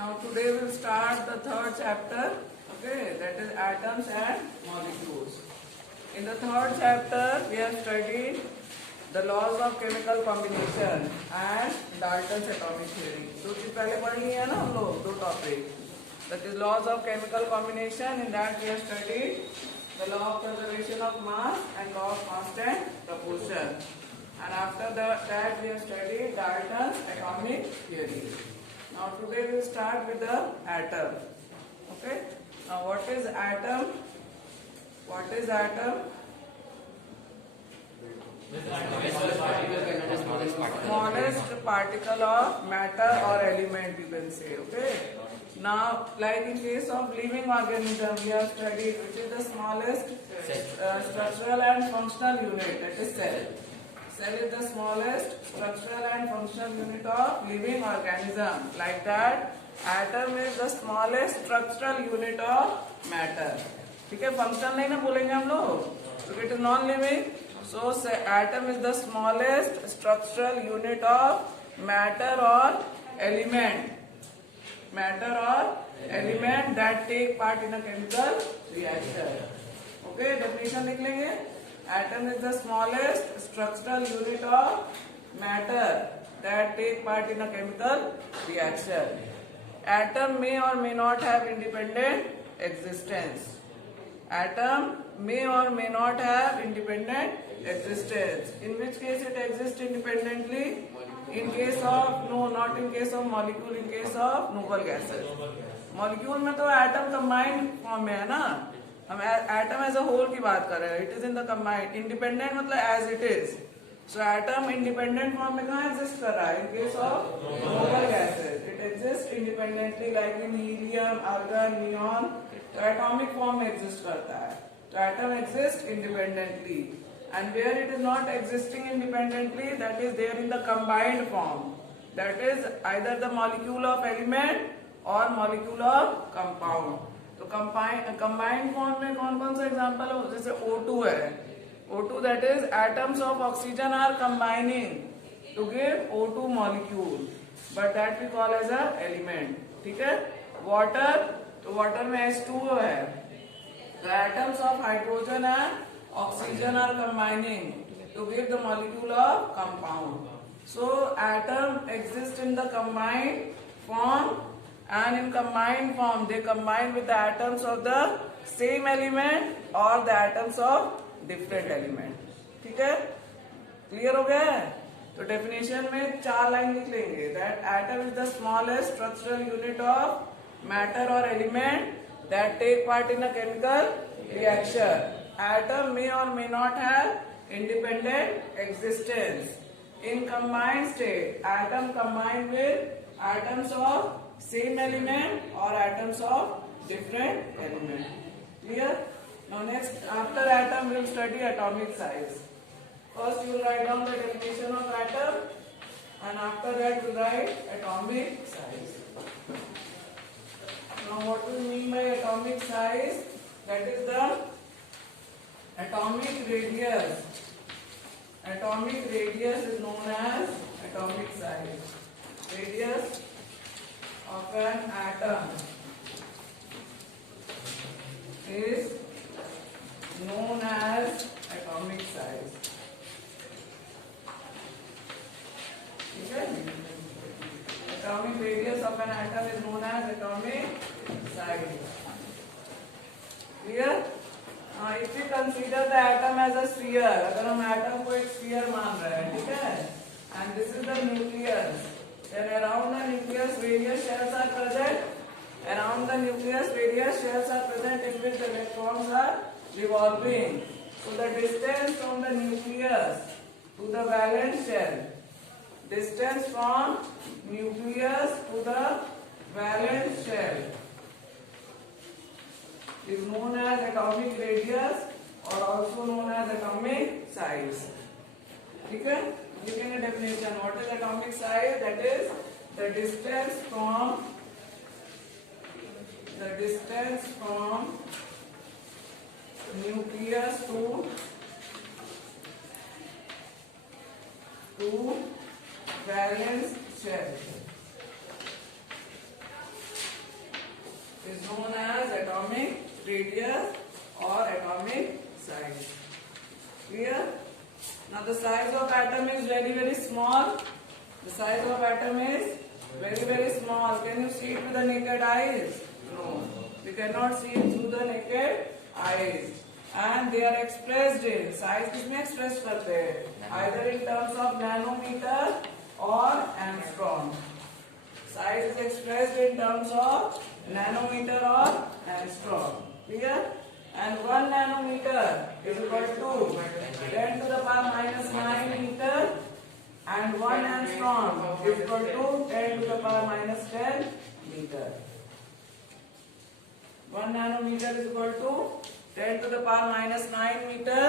Now today we'll start the third chapter, okay, that is atoms and molecules. In the third chapter we have studied the laws of chemical combination and Dalton's atomic theory. दो चीज पहले पढ़ ली है ना हम लोग, दो topic. That is laws of chemical combination. In that we have studied the law of conservation of mass and law of constant proportion. And after that we have studied Dalton's atomic theory. Now today we will start with the atom. Okay. Now what is atom? What is atom? Smallest particle of matter or element, you can say. Okay. Now, like in case of living organism, we have studied which is the smallest structural and functional unit, that is cell. Cell is the smallest structural and functional unit of living organism. Like that, atom is the smallest structural unit of matter. ठीक है, function नहीं ना बोलेंगे हम लोग, तो it is non-living. So, atom is the smallest structural unit of matter or element. Matter or element that take part in a chemical reaction. Okay, definition लिख लेंगे. Atom is the smallest structural unit of matter that take part in a chemical reaction. Atom may or may not have independent existence. Atom may or may not have independent existence. In which case it exists independently? In case of, no, not in case of molecule, in case of noble gases. Molecule में तो atom combined form में है ना, हम atom as a whole की बात कर रहे हैं. It is in the combined. Independent मतलब as it is. So atom independent form में कहाँ exist कर रहा है? In case of noble gases, it exists independently like in helium, argon, neon. तो atomic form में exist करता है. तो atom exists independently. And where it is not existing independently, that is there in the combined form. That is either the molecule of element or molecule of compound. तो combined form में कौन कौन सा example हो? जैसे O2 है. O2 that is atoms of oxygen are combining to give O2 molecule. But that we call as a element. ठीक है? Water, तो water में H2O है. The atoms of hydrogen and oxygen are combining to give the molecule of compound. So atom exists in the combined form, and in combined form they combine with the atoms of the same element or the atoms of different element. ठीक है? Clear हो गया है? तो definition में 4 line लिख लेंगे. That atom is the smallest structural unit of matter or element that take part in a chemical reaction. Atom may or may not have independent existence. In combined state, atom combined with atoms of same element or atoms of different element. Clear? Now next, after atom we will study atomic size. First you will write down the definition of atom, and after that you write atomic size. Now what do we mean by atomic size? That is the atomic radius. Atomic radius is known as atomic size. Radius of an atom is known as atomic size. Okay? Atomic radius of an atom is known as atomic size. Clear? If we consider the atom as a sphere, अगर हम atom को एक sphere मान रहे हैं, ठीक है? And this is the nucleus. Then around the nucleus various shells are present. Around the nucleus various shells are present in which the electrons are revolving. So the distance from the nucleus to the valence shell, distance from nucleus to the valence shell is known as atomic radius or also known as atomic size. ठीक है? Giving a definition, what is atomic size? That is the distance from nucleus to valence shell. radius or atomic size. Clear? Now the size of atom is very very small. The size of atom is very very small. Can you see it with the naked eyes? No. We cannot see it through the naked eyes. And they are expressed in size किसमें express करते हैं? Either in terms of nanometer or angstrom. Size is expressed in terms of nanometer or angstrom. Clear? And 1 nanometer is equal to 10 to the power minus 9 meter, and 1 angstrom is equal to 10 to the power minus 10 meter. 1 nanometer is equal to 10 to the power minus 9 meter,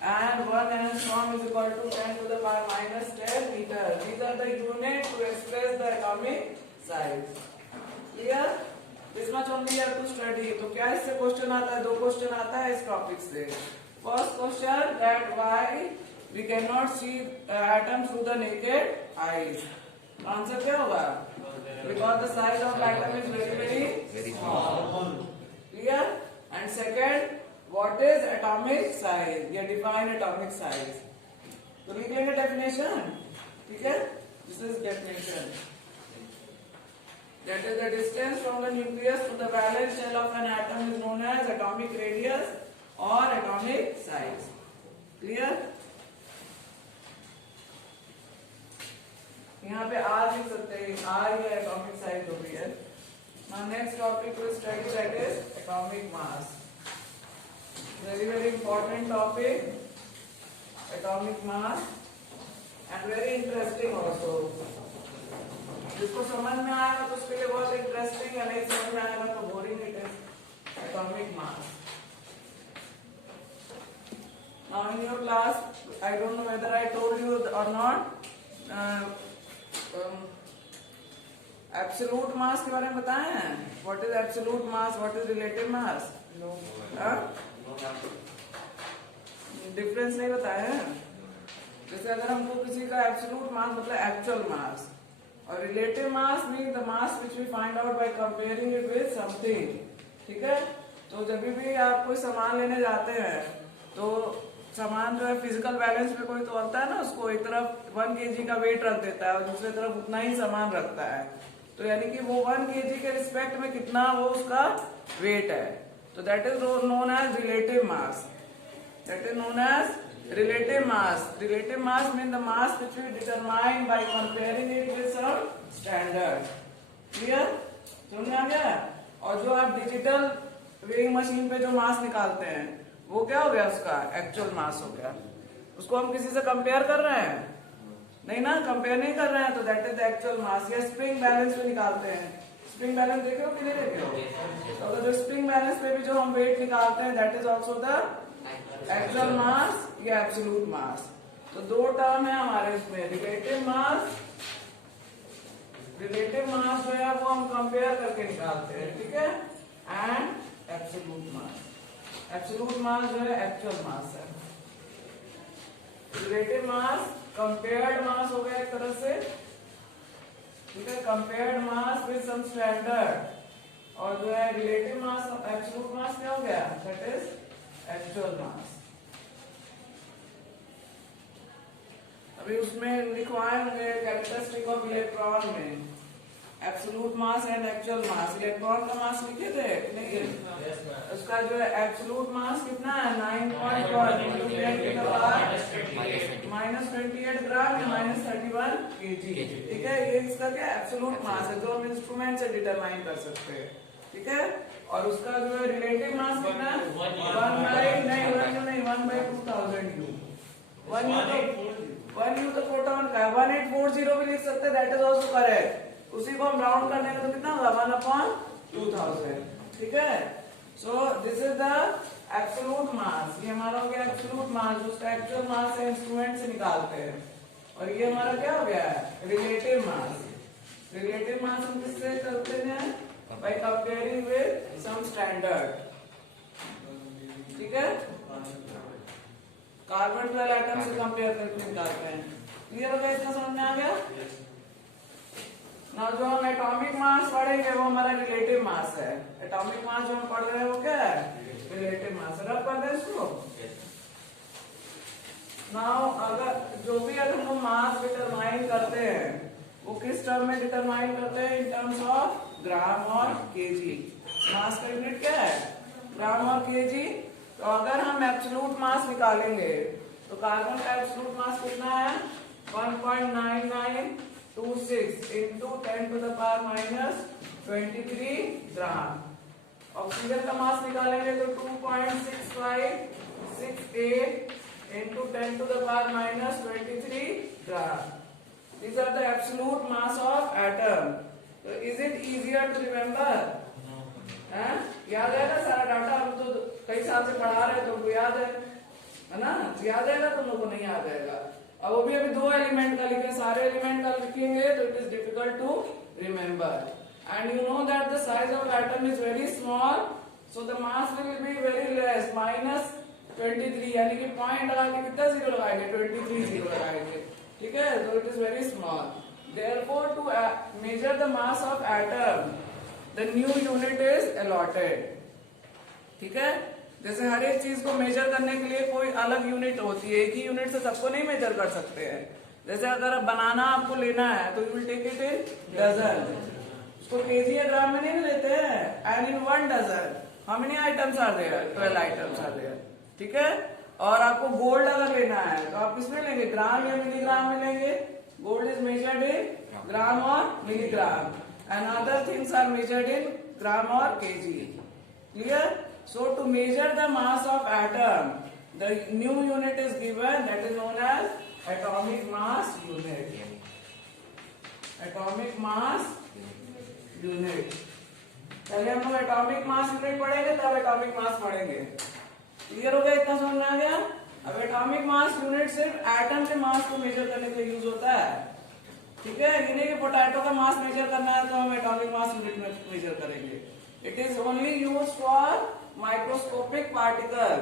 and 1 angstrom is equal to 10 to the power minus 10 meter. These are the units to express the atomic size. Clear? This much only you have to study. तो क्या इससे question आता है? 2 question आता है इस topic से. First question, that why we cannot see atoms through the naked eyes. Answer क्या होगा? Because the size of atom is very small. Clear? And second, what is atomic size? या define atomic size. तो लिख लेंगे definition. ठीक है? This is definition. That is the distance from the nucleus to the valence shell of an atom is known as atomic radius or atomic size. Clear? यहाँ पे R लिख सकते हैं. R या atomic size हो गई है. Now next topic to study, that is atomic mass. Very very important topic. Atomic mass and very interesting also. जिसको समझ में आएगा तो उसके लिए बहुत इंटरेस्टिंग है, नहीं समझ में आएगा तो boring it is. Atomic mass. Now in your class, I don't know whether I told you or not, absolute mass के बारे में बताए हैं. What is absolute mass? What is relative mass? No. Difference नहीं बताया है. जैसे अगर हमको किसी का एब्सोल्यूट मास मतलब एक्चुअल मास, और relative mass mean the mass which we find out by comparing it with something. ठीक है? तो जब भी आप कोई सामान लेने जाते हैं तो सामान जो है फिजिकल बैलेंस पे कोई तोलता है ना, उसको एक तरफ 1 kg का वेट रख देता है और दूसरी तरफ उतना ही सामान रखता है. तो यानी कि वो 1 kg के रिस्पेक्ट में कितना वो उसका वेट है. तो that is known as relative mass. That is known as relative mass. Relative mass means the mass which we determine by comparing it with some standard. Clear? समझ में आ गया? और जो आप डिजिटल वेइंग मशीन पे जो मास निकालते हैं वो क्या हो गया? उसका एक्चुअल मास हो गया. उसको हम किसी से कंपेयर कर रहे हैं? नहीं ना, कंपेयर नहीं कर रहे हैं. तो that is the actual mass. या स्प्रिंग बैलेंस पे निकालते हैं. स्प्रिंग बैलेंस देखे हो कि नहीं देखे हो? तो जो स्प्रिंग बैलेंस पे भी जो हम वेट निकालते हैं that is also the actual mass या एब्सोल्यूट मास. तो 2 टर्म है हमारे इसमें. रिलेटिव मास, रिलेटिव मास जो है वो हम कंपेयर करके निकालते हैं. ठीक है? And absolute mass. एब्सोल्यूट मास जो है एक्चुअल मास है. रिलेटिव मास कंपेयर्ड मास हो गया एक तरह से. ठीक है? Compared mass with some standard. और जो है रिलेटिव मास, एब्सोल्यूट मास क्या हो गया? That is actual mass. अभी उसमें लिखवाए होंगे कैरेक्टरिस्टिक ऑफ इलेक्ट्रॉन में absolute mass and actual mass. Electron का मास लिखे थे नहीं? उसका जो है एब्सोल्यूट मास कितना है? 9.1 into 10 to the power minus 28 ग्राम या minus 31 kg. ठीक है? ये इसका क्या एब्सोल्यूट मास है जो हम इंस्ट्रूमेंट से डिटरमाइन कर सकते हैं. ठीक है? और उसका जो है रिलेटिव मास कितना? 1/2000 U. 1 U तो प्रोटॉन का है. 1840 भी लिख सकते हैं. That is also correct. उसी को हम राउंड करने का तो कितना होगा? 1/2000. ठीक है? So this is the absolute मास. ये हमारा हो गया एब्सोल्यूट मास. उसका एक्चुअल मास है इंस्ट्रूमेंट से निकालते हैं. और ये हमारा क्या हो गया? Relative mass. रिलेटिव मास हम किससे करते हैं? by comparing with some standard. ठीक है? कार्बन 12 एटम से कंपेयर करके निकालते हैं. क्लियर हो गया? इतना समझ में आ गया? ना जो हम एटॉमिक मास पढ़ेंगे वो हमारा रिलेटिव मास है। एटॉमिक मास जो हम पढ़ रहे हैं वो क्या है? Relative mass. रब कर दे इसको। नाउ अगर जो भी अगर हम मास डिटरमाइन करते हैं वो किस टर्म में डिटरमाइन करते हैं? इन टर्म्स ऑफ ग्राम और केजी। मास का यूनिट क्या है? ग्राम और केजी। तो अगर हम एब्सोल्यूट मास निकालेंगे तो कार्बन का एब्सोल्यूट मास कितना है? 1.9926 into 10 to the power minus 23 gram. Oxygen का मास निकालेंगे तो 2.6568 into 10 to the power minus 23 gram. These are the absolute mass of atom. So is it easier to remember? याद है ना सारा डाटा? हम तो कई साल से पढ़ा रहे हैं, तुमको याद है ना? याद है ना? तुम लोगों को नहीं याद आएगा। अब वो भी अभी 2 एलिमेंट का लिखे, सारे एलिमेंट का लिखेंगे तो it is difficult to remember. And you know that the size of atom is very small, so the mass will be very less, -23, यानी कि पॉइंट लगा के कितना जीरो लगाएंगे? 23 जीरो लगाएंगे, ठीक है? तो it is very small. Therefore, to measure the mass of atom, the new unit is allotted. ठीक है? जैसे हर एक चीज को मेजर करने के लिए कोई अलग यूनिट होती है, एक ही यूनिट से सबको नहीं मेजर कर सकते हैं। जैसे अगर बनाना आपको लेना है तो you will take it in dozen, उसको केजी या ग्राम में नहीं लेते हैं। And in 1 dozen how many items are there? 12 items are there, ठीक है? और आपको गोल्ड अगर लेना है तो आप किसमें लेंगे? ग्राम या मिलीग्राम में लेंगे। Gold is measured in gram or milligram, and other things are measured in gram or kg. Clear? So to measure the mass of atom, the new unit is given, that is known as atomic mass unit. Atomic mass unit. पहले हम लोग atomic mass unit पढ़ेंगे तब atomic mass पढ़ेंगे। Clear हो गया? इतना समझ में आ गया? अब एटॉमिक मास यूनिट सिर्फ एटम के मास को मेजर करने के लिए यूज होता है, ठीक है? ये नहीं कि पोटैटो का मास मेजर करना है तो हम एटॉमिक मास यूनिट में मेजर करेंगे। It is only use for microscopic particle.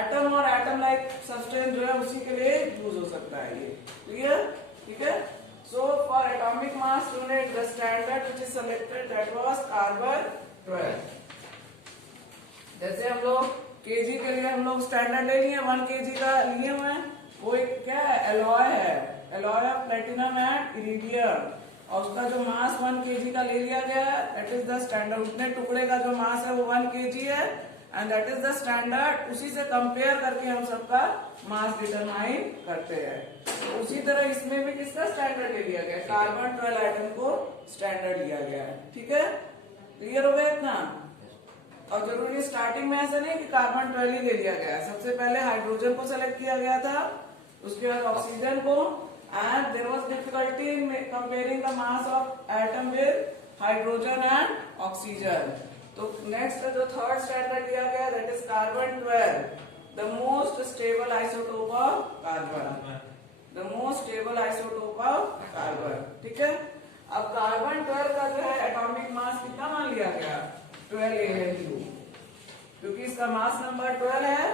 Atom और एटम लाइक सब्सटेंस जो है उसी के लिए यूज हो सकता है ये। क्लियर? ठीक है? So for atomic mass unit the standard which is selected that was carbon 12। जैसे हम लोग केजी के लिए हम लोग स्टैंडर्ड ले लिए, 1 केजी का लिए हुए हैं। वो एक क्या है? एलॉय है, alloy of platinum and iridium, और उसका जो मास 1 केजी का ले लिया गया है, दैट इज द स्टैंडर्ड। उतने टुकड़े का जो मास है वो 1 केजी है, and that is the standard. उसी से कंपेयर करके हम सबका मास डिटरमाइन करते हैं। तो उसी तरह इसमें भी किसका स्टैंडर्ड ले लिया गया? कार्बन 12 आइटम को स्टैंडर्ड लिया गया है, ठीक है? क्लियर हो गया इतना? और जरूरी स्टार्टिंग में ऐसा नहीं कि कार्बन 12 ही ले लिया गया। सबसे पहले हाइड्रोजन को सेलेक्ट किया गया था, उसके बाद ऑक्सीजन को, and there was difficulty in comparing the mass of atom with hydrogen and oxygen. तो नेक्स्ट जो थर्ड स्टैंडर्ड लिया गया that is carbon 12, the most stable isotope of carbon, the most stable isotope of carbon, ठीक है? अब carbon 12 का जो है एटॉमिक मास कितना मान लिया गया? 12 ALU, क्योंकि इसका मास नंबर 12 है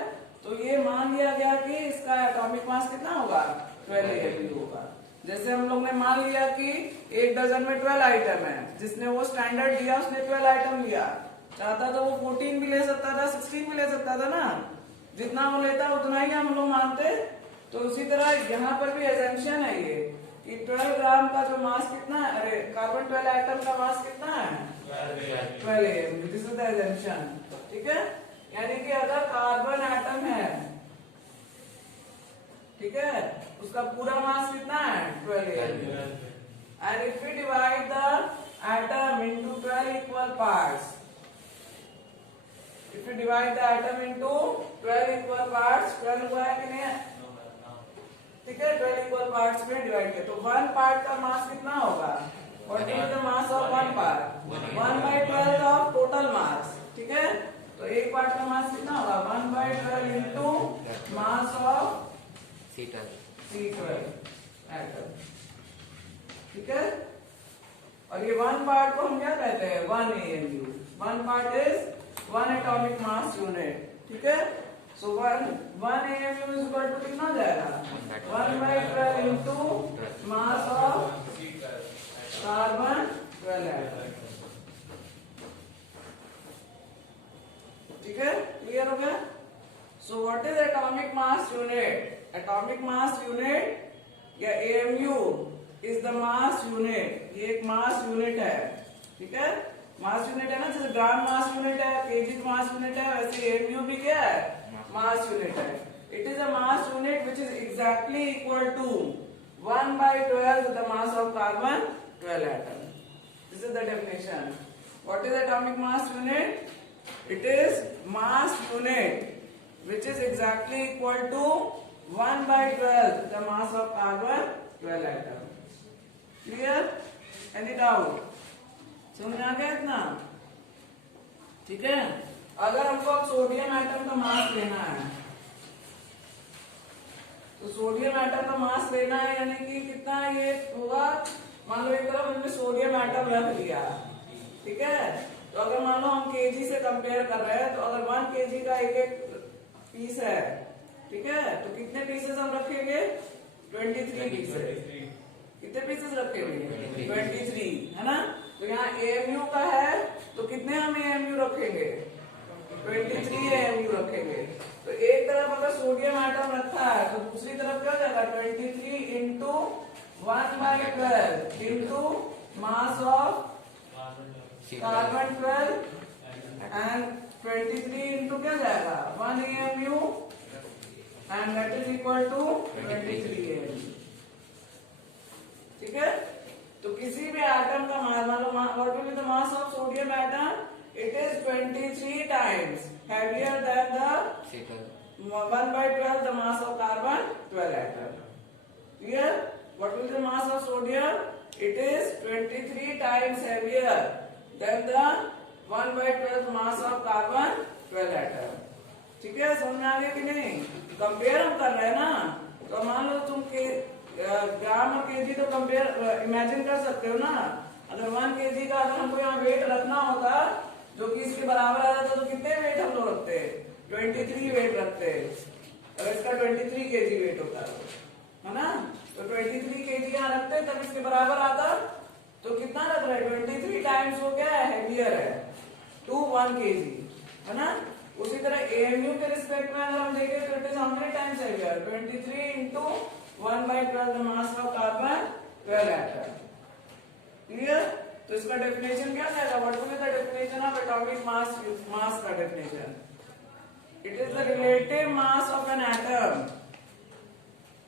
तो ये मान लिया गया कि इसका एटॉमिक मास कितना होगा? 12 ALU होगा। जैसे हम लोग ने मान लिया कि 1 डजन में 12 आइटम है, जिसने वो स्टैंडर्ड दिया उसने 12 आइटम लिया, चाहता तो वो 14 भी ले सकता था, 16 भी ले सकता था ना, जितना वो लेता उतना ही हम लोग मानते। तो उसी तरह यहाँ पर भी एजम्पशन है ये कि 12 ग्राम का जो मास कितना है, अरे कार्बन 12 आइटम का मास कितना है? 12 ALU। This is the assumption, ठीक है? यानी कि अगर कार्बन एटम है, ठीक है, उसका पूरा मास कितना है? 12 ALU। And if we divide the atom into 12 equal parts, if we divide the atom into 12 equal parts, 12 हुआ है कि नहीं है? ठीक है, 12 इक्वल पार्ट्स में डिवाइड किया तो 1 पार्ट का मास कितना होगा? What is the mass of 1 part? 1/12 of total mass, ठीक है? तो एक पार्ट का मास कितना होगा? 1/12 into mass of C12 atom, ठीक है? और ये 1 पार्ट को हम क्या कहते हैं? 1 ALU। 1 part is 1 atomic mass unit, ठीक है? So 1 ALU is equal to कितना हो जाएगा? 1/12 into mass of carbon 12 atom. ठीक है, क्लियर हो गया। So what is atomic mass unit? Atomic mass unit या AMU is the mass unit. ये एक मास यूनिट है, ठीक है, मास यूनिट है ना, जैसे ग्राम मास यूनिट है, केजी मास यूनिट है, वैसे एएमयू भी क्या है, मास यूनिट है। It is a mass unit which is exactly equal to 1/12 the mass of carbon 12 atom. This is the definition. What is atomic mass unit? It is mass unit which is exactly equal to 1/12 the mass of carbon 12 atom. Clear? Any doubt? समझ आ गया इतना? ठीक है, अगर हमको अब sodium atom का मास लेना है, तो सोडियम एटम का मास लेना है, यानी कि कितना ये होगा, मान लो एक तरफ हमने सोडियम एटम रख लिया, ठीक है, तो अगर मान लो हम केजी से कंपेयर कर रहे हैं, तो अगर 1 केजी का एक एक पीस है, ठीक है, तो कितने पीसेस हम रखेंगे, 23 पीसेस। कितने पीसेस रखेंगे, 23, है ना। तो यहाँ एएमयू का है, तो कितने हम एएमयू रखेंगे, 23 एएमयू रखेंगे। तो एक तरफ अगर सोडियम एटम रखा है, तो दूसरी तरफ क्या हो जाएगा, 23 into 1/12 into mass of carbon 12 and 23 into क्या जाएगा, 1 AMU and that is equal to 23 AMU. ठीक है, तो किसी भी एटम का मास, मान लो what will be the mass of sodium atom, it is 23 times heavier than the 1/12 the mass of carbon 12 atom. Clear? What will be the mass of sodium? It is 23 times heavier than the 1/12 mass of carbon 12 atom. ठीक है, समझ में आ गया कि नहीं? Compare हम कर रहे हैं ना, तो मान लो तुम के ग्राम और केजी तो कंपेयर इमेजिन कर सकते हो ना। अगर 1 केजी का अगर हमको यहाँ वेट रखना होता जो कि इसके बराबर आ जाता, तो कितने वेट हम लोग रखते, 23 वेट रखते। अगर इसका 23 केजी वेट होता है ना, तो 23 केजी यहाँ रखते, तब इसके बराबर आता। तो कितना रख रहे हैं, 23 टाइम्स हो गया है, हेवियर है, टू 1 केजी, है ना। उसी तरह एएमयू के रिस्पेक्ट में अगर हम देखें, तो it is how many times heavier, 23 into 1/12 the mass of carbon 12 atom. Clear? तो इसका डेफिनेशन क्या जाएगा, what will be the definition of atomic mass? Mass का definition, it is the relative mass of an atom.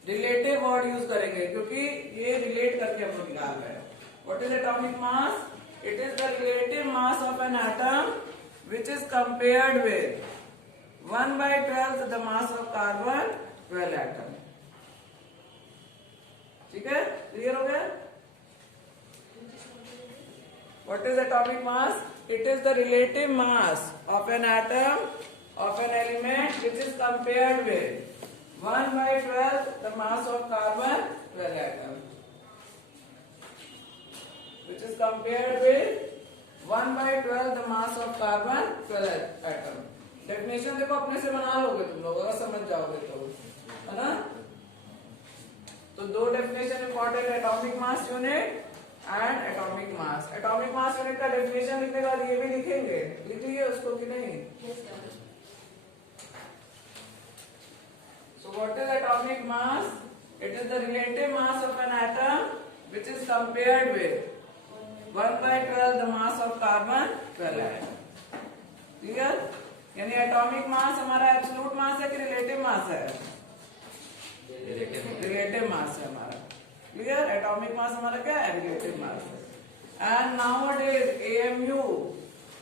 Relative word use करेंगे क्योंकि ये relate करके हम लोग निकाल रहे हैं। What is atomic mass? It is the relative mass of an atom which is compared with 1/12 the mass of carbon 12 atom. ठीक है, क्लियर हो गया? What is atomic mass? It is the relative mass of an atom, of an element which is compared with 1/12 the mass of carbon 12 atom. Which is compared with 1/12 the mass of carbon 12 atom. Definition देखो अपने से बना लोगे तुम लोग, अगर समझ जाओगे तो, है ना। तो दो definition important, atomic mass unit and atomic mass. Atomic mass unit का डेफिनेशन लिखने के बाद ये भी लिखेंगे, लिख लिए उसको कि नहीं? सो what is atomic mass? It is the relative mass of an atom which is compared with 1/12 the mass of carbon 12 atom. Clear? यानी एटॉमिक मास हमारा एब्सोल्यूट मास है कि रिलेटिव मास है? रिलेटिव मास है हमारा। क्लियर? एटॉमिक मास हमारा क्या है, रिलेटिव मास है। And nowadays AMU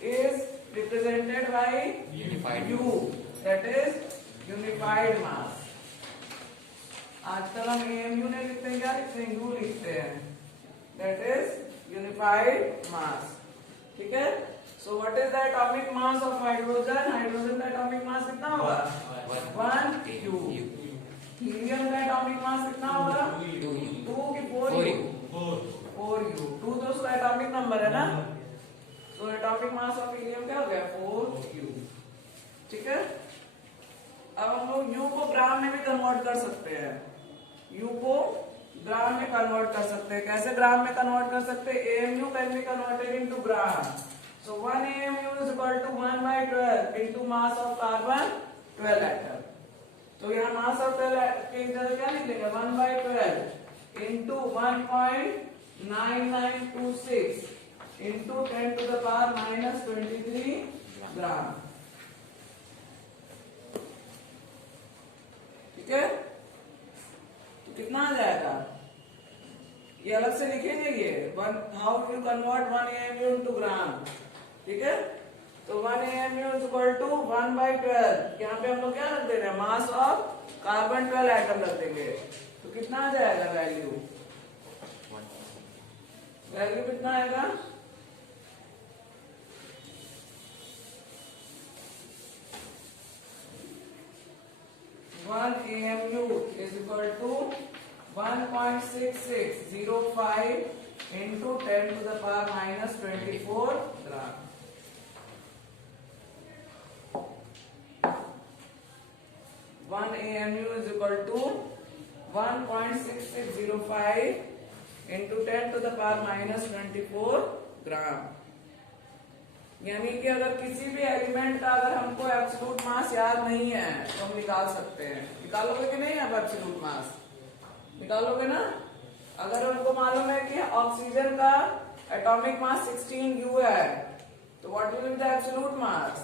is represented by U, that is unified mass. आजकल हम AMU नहीं लिखते हैं, क्या लिखते हैं, U लिखते हैं, that is unified mass। ठीक है, so what is the atomic mass of hydrogen? Hydrogen का एटॉमिक मास कितना होगा, 1U। हीलियम का एटॉमिक मास कितना होगा, 2 की 4U, 4U। 2 तो उसका एटॉमिक नंबर है ना, तो एटॉमिक मास ऑफ हीलियम क्या हो गया, 4U। ठीक है, अब हम लोग U को ग्राम में भी कन्वर्ट कर सकते हैं। U को ग्राम में कन्वर्ट कर सकते हैं। कैसे ग्राम में कन्वर्ट कर सकते हैं? AMU can be converted into gram. So 1 AMU is equal to 1/12 into mass of carbon 12 atom. तो यहाँ मास ऑफ 12 के इधर क्या लिखेंगे? 1/12 इनटू 1.9926 इनटू 10⁻⁻³ ग्राम। ठीक है, तो कितना आ जाएगा? ये अलग से लिखेंगे ये how you convert 1 AMU into gram. ठीक है, तो 1 AMU इज इक्वल टू 1/12। यहाँ पे हम लोग क्या रख दे रहे हैं? मास ऑफ कार्बन 12 एटम रख देंगे। तो कितना आ जाएगा वैल्यू? वैल्यू कितना आएगा? 1 AMU is equal to 1.6605 into 10⁻⁻24 gram. One AMU is equal to 1.6605 into 10⁻⁻24 ग्राम। यानी कि अगर किसी भी एलिमेंट का अगर हमको एब्सोल्यूट मास याद नहीं है तो हम निकाल सकते हैं। निकालोगे कि नहीं आप एब्सोल्यूट मास? निकालोगे ना? अगर हमको मालूम है कि ऑक्सीजन का एटॉमिक मास 16U है, तो what will be the absolute mass?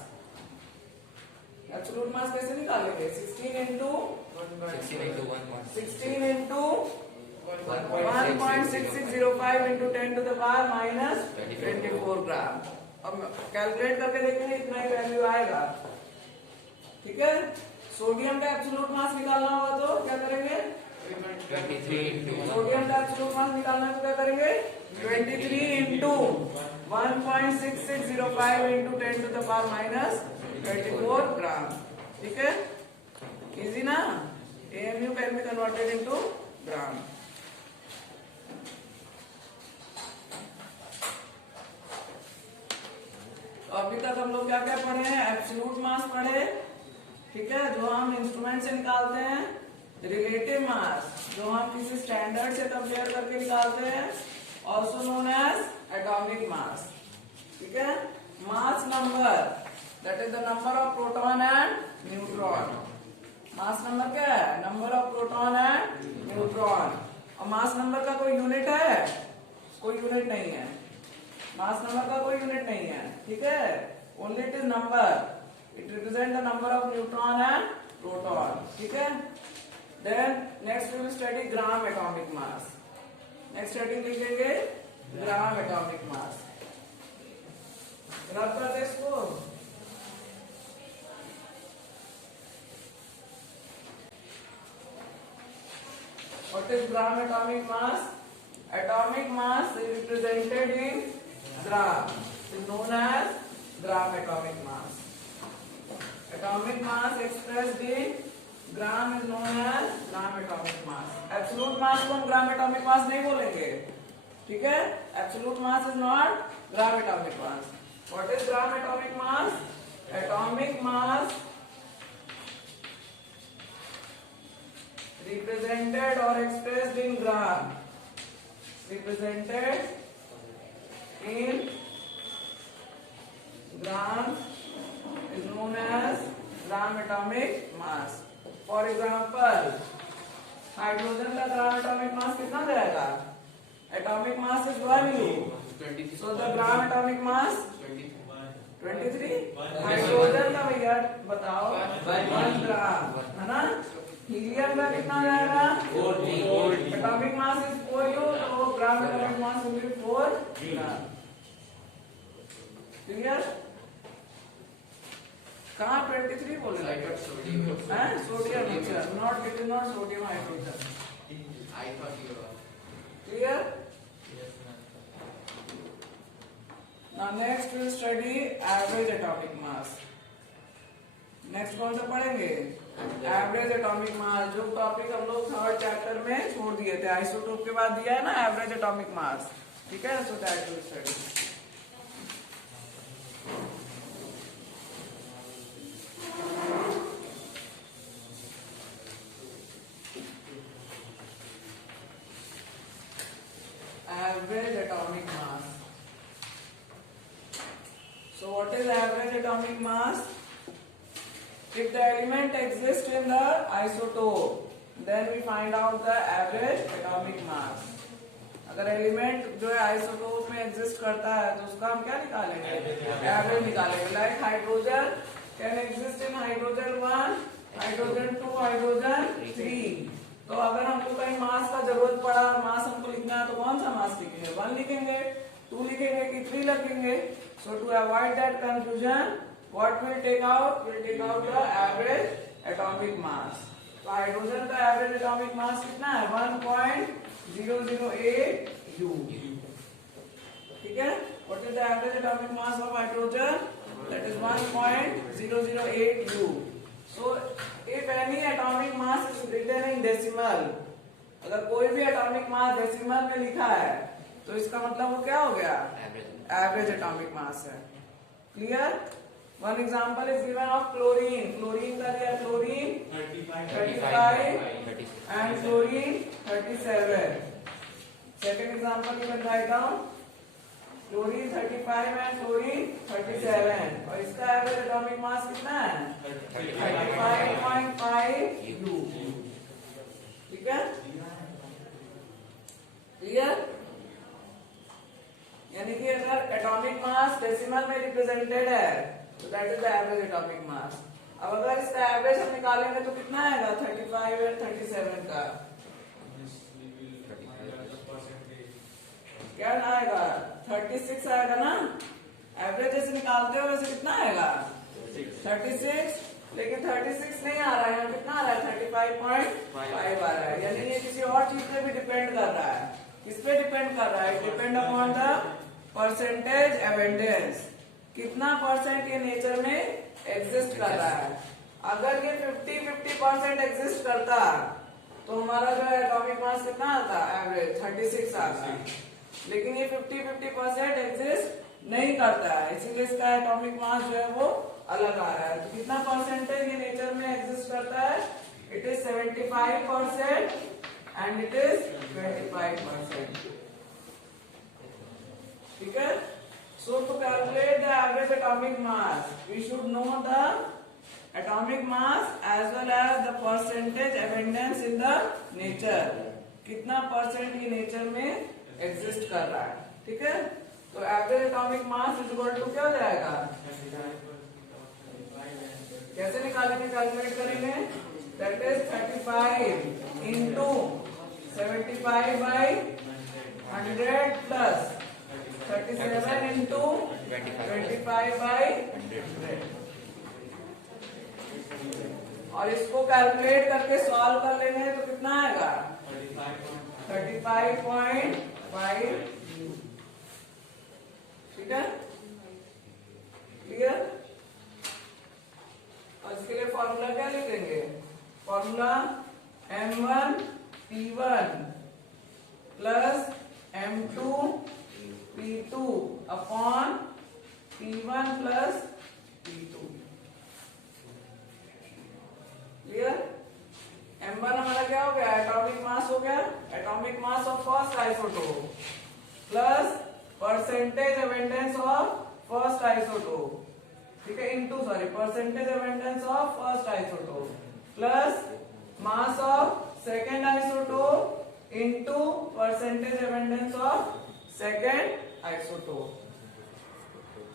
Absolute मास कैसे निकालेंगे? 16 इंटू 1.6605 इंटू 10⁻⁻24 ग्राम। अब कैलकुलेट करके देखेंगे इतना ही वैल्यू आएगा। ठीक है, सोडियम का एब्सोल्यूट मास निकालना होगा तो क्या करेंगे? 23 सोडियम का एब्सोल्यूट मास निकालना है तो क्या करेंगे? 23 इंटू 1.6605 इंटू 10⁻⁻24 ग्राम। ठीक है, इजी ना? AMU can be converted into gram. अभी तक हम लोग क्या क्या पढ़े हैं? एब्सोल्यूट मास पढ़े। ठीक है, जो हम इंस्ट्रूमेंट से निकालते हैं। रिलेटिव मास, जो हम किसी स्टैंडर्ड से कंपेयर करके निकालते हैं, also known as atomic mass. ठीक है, mass number, that is the number of proton and neutron. Mass number क्या है? Number of proton and neutron. और मास नंबर का कोई यूनिट है? कोई यूनिट नहीं है। मास नंबर का कोई यूनिट नहीं है। ठीक है, only it is number, it represent the number of neutron and proton. ठीक है, then next we will study gram atomic mass. Next heading लिखेंगे ग्राम एटॉमिक मास। रब करते इसको। What is gram atomic mass? Atomic mass is represented in gram. It is known as gram atomic mass. Atomic mass expressed in gram is known as gram atomic mass. Absolute mass को हम gram atomic mass नहीं बोलेंगे। ठीक है, absolute mass is not gram atomic mass. What is gram atomic mass? Atomic mass represented or expressed in gram. Represented in grams is known as gram atomic mass. For example, hydrogen का ग्राम atomic मास कितना जाएगा? Atomic mass is 1U. So the gram atomic mass 23. Hydrogen का भैया बताओ 1 ग्राम है ना? Helium का कितना जाएगा? 4. एटॉमिक मास इज 4U, तो ग्राम atomic mass will B 4 gram. Clear? कहाँ 23 बोले? Sodium, not, it is not sodium, hydrogen. Clear? Now next we will study average atomic mass. Next कौन सा पढ़ेंगे? एवरेज एटॉमिक मास, जो टॉपिक हम लोग थर्ड चैप्टर में छोड़ दिए थे। आइसोटोप के बाद दिया है ना एवरेज एटॉमिक मास। ठीक है, so that will study. So what is average atomic mass? If the element exists in the isotope, then we find out the average atomic mass. अगर एलिमेंट जो है आइसोटोप में एग्जिस्ट करता है तो उसका हम क्या निकालेंगे? एवरेज निकालेंगे. Like hydrogen can exist in hydrogen 1, hydrogen 2, hydrogen 3. तो अगर हमको कहीं मास का जरूरत पड़ा, मास हमको लिखना है, तो कौन सा मास लिखेंगे? 1 लिखेंगे, 2 लिखेंगे कि 3 लिखेंगे? So to avoid that confusion, what we'll take out? We'll take out the average atomic mass. तो हाइड्रोजन का एवरेज एटॉमिक मास कितना है? 1.008 U. ठीक है? What is the average atomic mass of hydrogen? That is 1.008 U. So if any atomic mass is written in decimal, अगर कोई भी atomic mass decimal में लिखा है तो इसका मतलब वो क्या हो गया? एवरेज एटॉमिक मास है. Clear? One example is given of chlorine. Chlorine का दिया chlorine 35 and chlorine 37. Second example you can write down chlorine 35 and chlorine 37 और इसका एवरेज एटॉमिक मास कितना है? 35.5 U. ठीक है? क्लियर? यानी कि अगर एटॉमिक मास डेसिमल में रिप्रेजेंटेड है तो that is the average atomic मास. अब अगर इसका एवरेज हम निकालेंगे तो कितना आएगा? 35 और 37 का क्या आएगा? 36 आएगा ना. एवरेज जैसे निकालते हो वैसे कितना आएगा? 36. लेकिन 36 नहीं आ रहा है, यहाँ कितना आ रहा है? 35.5 आ रहा है. यानी ये किसी और चीज पे भी डिपेंड कर रहा है. किस पे डिपेंड कर रहा है? Depend upon the percentage abundance. कितना परसेंट ये नेचर में एग्जिस्ट कर रहा है. अगर ये 50% एग्जिस्ट करता तो हमारा जो है एटॉमिक मास कितना आता? एवरेज 36 आता. लेकिन ये 50% एग्जिस्ट नहीं करता है, इसीलिए इसका एटॉमिक मास जो है वो अलग आ रहा है. तो कितना परसेंटेज ये नेचर में एग्जिस्ट करता है? It is 75% and it is 25%. ठीक है? So to calculate the average atomic mass, we should know the atomic mass as well as the percentage abundance in the nature. कितना परसेंट ये nature में exist कर रहा है. ठीक है? तो average atomic mass is equal to क्या हो जाएगा? कैसे निकालेंगे? कैलकुलेट करेंगे. That is 35 into 75 by 100 plus 37 into 25 by 100. और इसको कैलकुलेट करके सॉल्व कर लेंगे तो कितना आएगा? 35.5. ठीक है? क्लियर? और इसके लिए फॉर्मूला क्या लिखेंगे? Formula M1 P1 plus M2 P2 upon P1 plus P2. Clear? M1 हमारा क्या हो गया? एटॉमिक मास हो गया. Atomic mass of first isotope plus percentage abundance of first isotope. ठीक है? Into percentage abundance of first isotope plus mass of second isotope into percentage abundance of second isotope.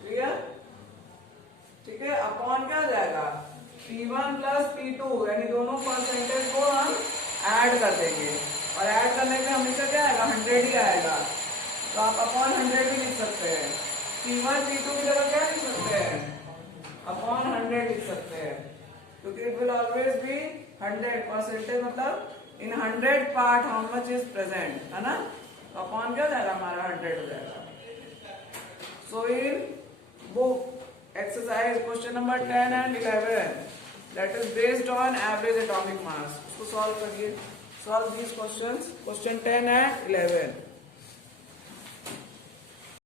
Clear? ठीक है? Upon क्या हो जाएगा? P1 plus P2 यानी दोनों percentage को हम ऐड कर देंगे और ऐड करने में हमेशा क्या आएगा? 100 ही आएगा. तो आप अपॉन 100 भी लिख सकते हैं. P1 P2 की जगह क्या लिख सकते हैं? अपॉन 100 लिख सकते हैं क्योंकि इट विल ऑलवेज बी 100%. मतलब इन 100 part how much is present, है ना? तो अपॉन क्या हो जाएगा? हमारा 100 हो जाएगा. So in book exercise question number 10 and 11 that is based on average atomic mass. उसको सॉल्व करिए. Solve these questions, question 10 and 11.